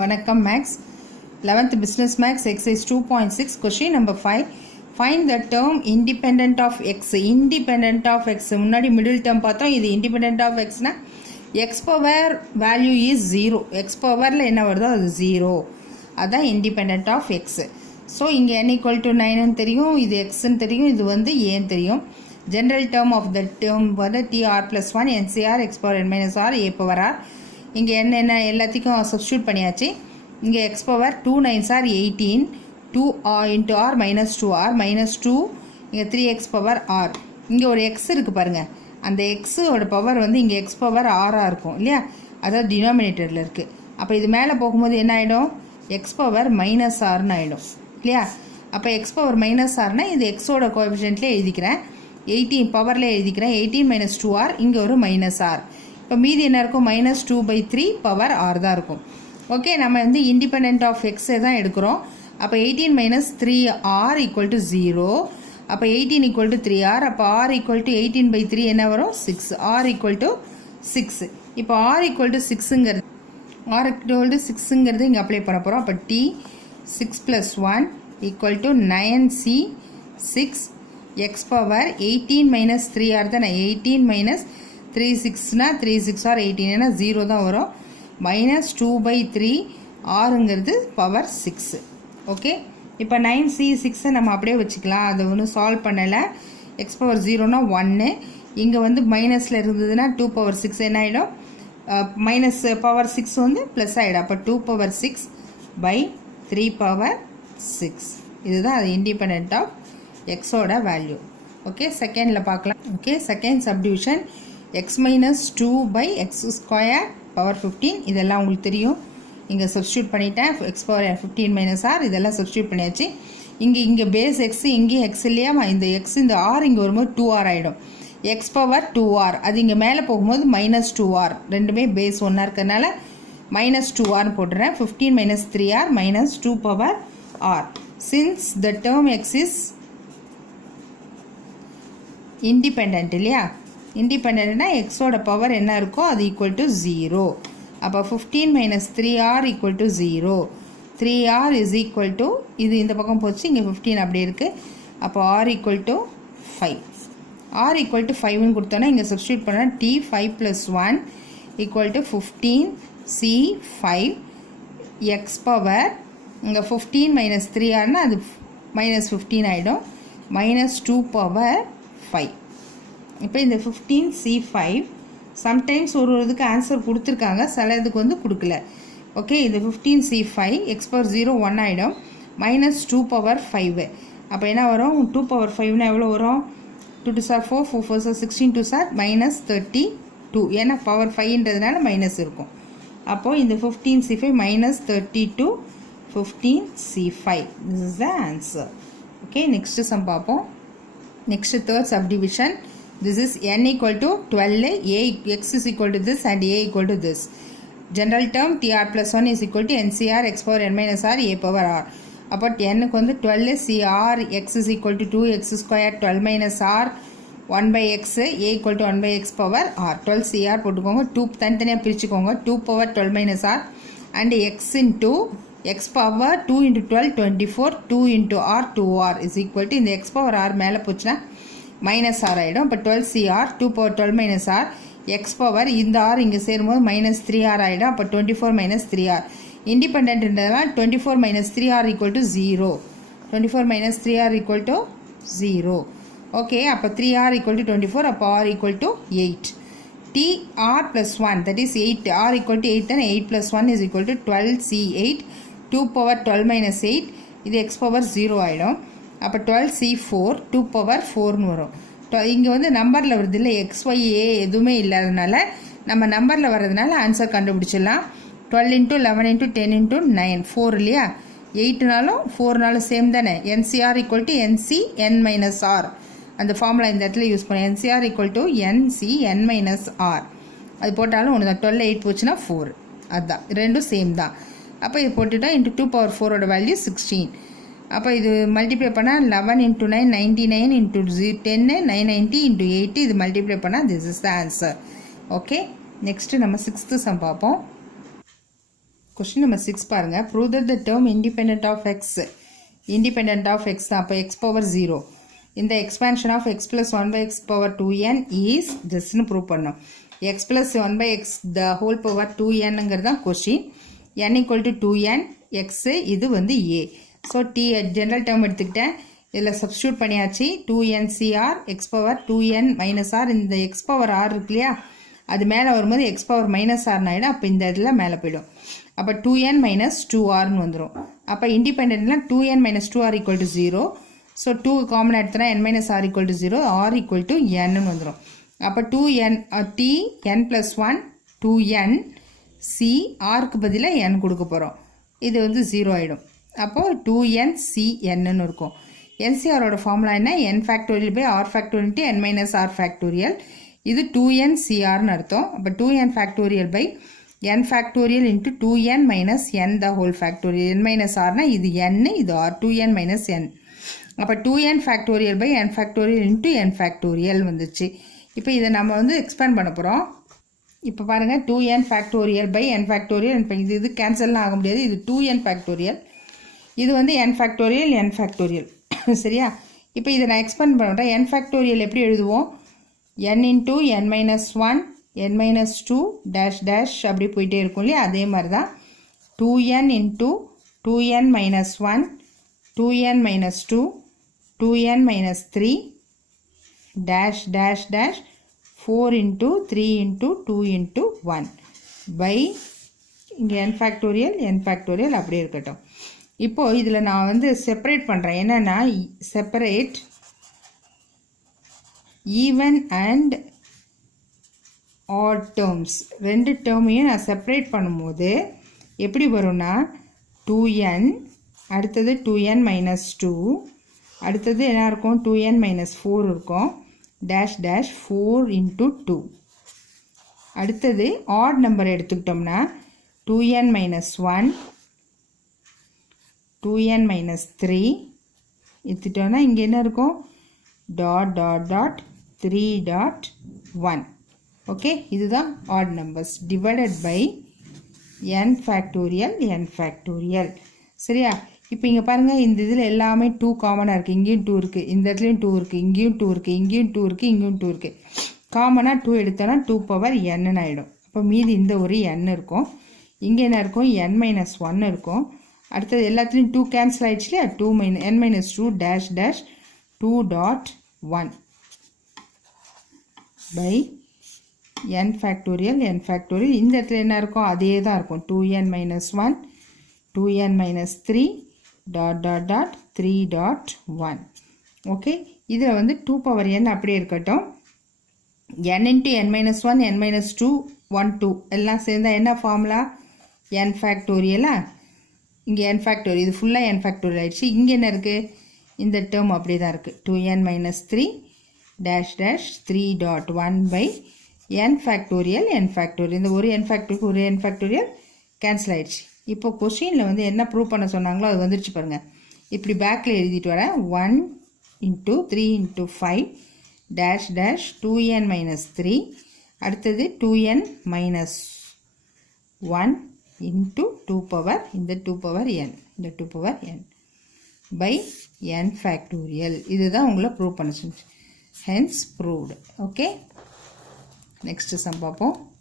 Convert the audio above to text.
வணக்கம் maths 11th business max exercise 2.6 question number 5 find the term independent of x முன்னாடி middle term பார்த்தோம் இது independent of x னா x power value is 0 x powerல என்ன வருதோ அது 0 அதான் independent of x so இங்க n equal to 9 ன்னு தெரியும் இது x ன்னு தெரியும் இது வந்து a ன்னு தெரியும் general term of the term வந்து tr plus 1 ncr x power n minus r a power r இங்கே என்ன எல்லாத்துக்கும் சப்ஸ்டியூட் பண்ணியாச்சு இங்கே X power 2 9s are 18 2 into r minus 2r minus 2 இங்கே 3x பவர் r இங்கே ஒரு x இருக்குது பாருங்கள் அந்த எக்ஸோட பவர் வந்து இங்கே எக்ஸ் பவர் ஆராக இருக்கும் இல்லையா அதாவது டினாமினேட்டரில் இருக்குது அப்போ இது மேலே போகும்போது என்ன ஆகிடும் எக்ஸ் பவர் மைனஸ் ஆர்னு ஆகிடும் இல்லையா அப்போ எக்ஸ் பவர் மைனஸ் ஆர்னால் இது எக்ஸோட கோஎஃபிஷியன்ட்லேயே எழுதிக்கிறேன் 18 பவர்லேயே எழுதிக்கிறேன் 18 minus 2r இங்கே ஒரு மைனஸ் ஆர் இப்போ மீதி என்ன இருக்கும் -2/3 பவர் ஆர் தான் இருக்கும் ஓகே நம்ம வந்து இண்டிபெண்ட் ஆஃப் எக்ஸை தான் எடுக்கிறோம் அப்போ 18 minus 3r equal to 0 அப்போ 18 equal to 3r அப்போ r equal to 18/3 என்ன வரும் 6 r equal to 6 இப்போ r equal to 6ங்கிறது r equal to 6ங்கிறது இங்கே அப்ளை பண்ண போகிறோம் அப்போ t 6 plus 1 equal to 9c 6 x power 18 minus 3r தானே 18 minus 3 6னா 3 6 ஆர் 18 ஏன்னா 0 தான் வரும் -2/3 ஆறுங்கிறது பவர் 6 ஓகே இப்போ 9c6 நம்ம அப்படியே வச்சுக்கலாம் அதை ஒன்றும் சால்வ் பண்ணலை எக்ஸ் பவர் 0னா 1 இங்கே வந்து மைனஸில் இருந்ததுன்னா 2 பவர் 6 என்ன ஆகிடும் மைனஸ் பவர் 6 வந்து ப்ளஸ் ஆகிடும் அப்போ 2 பவர் 6/3 பவர் 6 இதுதான் அது இண்டிபெண்ட் ஆஃப் எக்ஸோட வேல்யூ ஓகே செகண்டில் பார்க்கலாம் okay second subdivision x minus 2 by x square power 15 இதெல்லாம் உங்களுக்கு தெரியும் இங்கே சப்ஸ்டியூட் பண்ணிட்டேன் x power 15 minus r இதெல்லாம் சப்ஸ்டியூட் பண்ணியாச்சு இங்கே பேஸ் x இங்கே x இல்லையா இந்த x இந்த r இங்கே வரும்போது 2r ஆகிடும் x power 2r அது இங்கே மேலே போகும்போது -2r ரெண்டுமே பேஸ் ஒன்றா இருக்கிறதுனால -2r போட்டுறேன் 15 minus 3r minus 2 power r since the term x is independent இல்லையா இண்டிபெண்ட்னா எக்ஸோட பவர் என்ன இருக்கோ அது ஈக்குவல் டு 0 அப்போ 15 minus 3r equal to 0 3r is equal to இது இந்த பக்கம் போச்சு இங்கே 15 அப்படியே இருக்குது அப்போ r equal to 5 r equal to 5ன்னு கொடுத்தோன்னா இங்கே சப்ஸ்டியூட் பண்ணால் t 5 plus 1 equal to 15 c 5 x power இங்கே 15 minus 3rனா அது -15 ஆகிடும் -2 பவர் 5 இப்போ இந்த 15c5 சம்டைம்ஸ் ஒரு இதுக்கு ஆன்சர் கொடுத்துருக்காங்க சில இதுக்கு வந்து கொடுக்கல ஓகே இது 15c5 x பவர் 0 1 ஆகிடும் -2 பவர் 5 அப்போ என்ன வரும் 2 பவர் 5னா எவ்வளோ வரும் 2 2 4 4 4 16 2 -32 ஏன்னா பவர் 5ன்றதுனால மைனஸ் இருக்கும் அப்போது இந்த 15c5 -32 15c5 this is the answer okay next sum பார்ப்போம் next third subdivision this is n equal to 12 a x is equal to this and a equal to this general term tr plus 1 is equal to ncr x power n minus r a power r அப்போ n க்கு வந்து 12 cr x is equal to 2x square 12 minus r 1 by x a equal to 1 by x power r 12 cr போட்டுக்கோங்க 2 தனித்தனியாக பிரிச்சுக்கோங்க 2 power 12 minus r and x into x power 2 into 12 24 2 into r 2r is equal to இந்த x power r மேலே போச்சுன்னா minus R ஆகிடும் இப்போ 12cr 2 power 12 minus R X power இந்த R இங்கே சேரும்போது -3r ஆகிடும் அப்போ 24 3r இண்டிபெண்ட்ன்றதுனால 24 3r equal to 0 24 3r equal to 0 okay அப்போ 3r ஈக்குவல் டு 24 அப்போ r equal to 8 tr plus 1 that is 8 r equal to 8 then 8 plus 1 is equal to 12c8 2 power 12 minus 8 இது x power 0 ஆகிடும் அப்போ 12c4 2 power 4ன்னு வரும் இங்கே வந்து நம்பரில் வருது இல்லை XYA எதுவுமே இல்லாதனால நம்ம நம்பரில் வர்றதுனால ஆன்சர் கண்டுபிடிச்சிடலாம் 12 into 11 into 10 into 9 4 இல்லையா 8னாலும் 4னாலும் சேம் தானே NCR equal to NC n minus r அந்த ஃபார்முலா இந்த இடத்துல யூஸ் பண்ண NCR equal to NC n minus r அது போட்டாலும் ஒன்று தான் 12 8 போச்சுன்னா 4 அதுதான் ரெண்டும் சேம் தான் அப்போ இது போட்டுட்டா இன்ட்டு 2 பவர் 4ஓட வேல்யூ 16 அப்போ இது மல்டிப்ளை பண்ணால் 11 into 9 99 into 10 990 into 8 இது மல்டிப்ளை பண்ணால் this is the answer okay next நம்ம 6th சம் பார்ப்போம் கொஸ்டின் நம்பர் 6 பாருங்கள். Prove that the term independent of X தான். அப்போ எக்ஸ் பவர் 0 இந்த expansion of X plus 1/x power 2n is திஸ்ன்னு prove பண்ணோம். X plus 1/x the whole power 2nங்கிறது தான் question. n equal to 2n X, இது வந்து a. ஸோ ஜென்ரல் டேர்ம் எடுத்துக்கிட்டேன், இதில் சப்ஸ்டியூட் பண்ணியாச்சு. 2ncr X power 2n minus R, இந்த எக்ஸ் பவர் ஆர் இருக்கு இல்லையா, அது மேலே வரும்போது எக்ஸ் பவர் மைனஸ் ஆர்னு ஆகிடும். அப்போ இந்த இதில் மேலே போய்டும். அப்போ 2n மைனஸ் 2rன்னு வந்துடும். அப்போ இண்டிபெண்டன்ட்லாம் 2n minus 2r equal to 0. So 2 common எடுத்தனா n minus R equal to 0, R equal to n வந்துடும். அப்போ 2n t n plus 1 2n c ஆருக்கு பதிலாக n கொடுக்க போகிறோம். இது வந்து 0 ஆகிடும். அப்போது 2n c nன்னு இருக்கும். NCRோட ஃபார்முலா என்ன? n factorial by r factorial into n minus R factorial. இது 2n crன்னு அர்த்தம். அப்போ 2n factorial by n factorial into 2n minus n the whole factorial. n minus ஆர்னா இது n, இது r, 2n மைனஸ் n. அப்போ 2n factorial by n factorial into n factorial வந்துச்சு. இப்போ இதை நம்ம வந்து எக்ஸ்பேண்ட் பண்ண போகிறோம். இப்போ பாருங்கள், 2n factorial by n factorial. இப்போ இது கேன்சல்லாம் ஆக முடியாது. இது 2n ஃபேக்டோரியல், இது வந்து n ஃபேக்டோரியல் n ஃபேக்டோரியல். சரியா? இப்போ இதை நான் எக்ஸ்பேண்ட் பண்ணுறேன். n ஃபேக்டோரியல் எப்படி எழுதுவோம்? n into n minus 1 n minus 2 dash dash அப்படி போயிட்டே இருக்கும் இல்லையா, அதே மாதிரி தான் 2n into 2n minus 1 2n minus 2 2n minus 3 dash dash dash 4 into 3 into 2 into 1 by இங்கே n ஃபேக்டோரியல் அப்படியே இருக்கட்டும். இப்போது இதில் நான் வந்து செப்பரேட் பண்ணுறேன். என்னென்னா separate even and odd terms, ரெண்டு டேர்மையும் நான் செப்பரேட் பண்ணும்போது எப்படி வரும்னா 2n, அடுத்தது 2n மைனஸ் 2, அடுத்தது என்ன இருக்கும்? 2n மைனஸ் 4 இருக்கும், டேஷ் டேஷ் 4 இன்ட்டு 2. அடுத்தது ஆட் நம்பர் எடுத்துக்கிட்டோம்னா 2n மைனஸ் 1 2n மைனஸ் 3 எடுத்துட்டோன்னா இங்கே என்ன இருக்கும்? Dot dot dot 3 dot 1. Okay, இதுதான் odd numbers divided by n factorial. சரியா? இப்போ இங்கே பாருங்கள், இந்த இதில் எல்லாமே 2 காமனாக இருக்குது. இங்கேயும் 2 இருக்குது, இந்த இடத்துலையும் 2 இருக்குது, இங்கேயும் 2 இருக்குது, இங்கேயும் 2 இருக்குது, இங்கேயும் 2 இருக்குது. காமனாக 2 எடுத்தோன்னா 2 பவர் n ஆகிடும். அப்போ மீதி இந்த ஒரு n இருக்கும். இங்கே என்ன இருக்கும்? n மைனஸ் 1 இருக்கும். அடுத்தது எல்லாத்துலேயும் 2 கேன்சல் ஆகிடுச்சு இல்லையா, 2 n minus 2 dash dash 2 dot 1 by n factorial. இந்த இடத்துல என்ன இருக்கும்? அதே தான் இருக்கும். 2n minus 1 2n minus 3 dot dot dot 3 dot 1. Okay, இதில் வந்து 2 பவர் n அப்படியே இருக்கட்டும். n into n minus 1 n minus 2 1 2 எல்லாம் சேர்ந்தால் என்ன ஃபார்முலா? n ஃபேக்டோரியலா? இங்கே n ஃபேக்டோரியல், இது ஃபுல்லாக n ஃபேக்டோரியல் ஆகிடுச்சு. இங்கே என்ன இருக்குது? இந்த டேர்ம் அப்படி தான் இருக்குது. 2n minus 3 dash dash 3 dot 1 by n factorial. இந்த ஒரு n ஃபேக்டோரியல் கேன்சல் ஆகிடுச்சு. இப்போ கொஸ்டினில் வந்து என்ன ப்ரூவ் பண்ண சொன்னாங்களோ அது வந்துடுச்சு பாருங்கள். இப்படி பேக்கில் எழுதிட்டு வரேன். 1 into 3 into 5 dash dash 2n minus 3, அடுத்தது 2n மைனஸ் 1 இன்ட்டு 2 பவர் இந்த 2 power n by n factorial. இதுதான் உங்களை ப்ரூவ் பண்ண சொன்னிச்சு. Hence proved. Okay, next sum பார்ப்போம்.